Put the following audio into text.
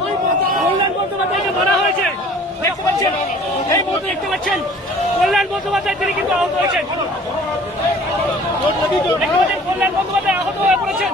কল্যাণ বন্দ্যোপাধ্যায়কে মারা হয়েছে, দেখতে পাচ্ছেন, এই মুহূর্তে দেখতে পাচ্ছেন কল্যাণ বন্দ্যোপাধ্যায় তিনি কিন্তু আহত হয়েছেন। দেখতে পাচ্ছেন কল্যাণ বন্দ্যোপাধ্যায় আহত হয়ে পড়েছেন।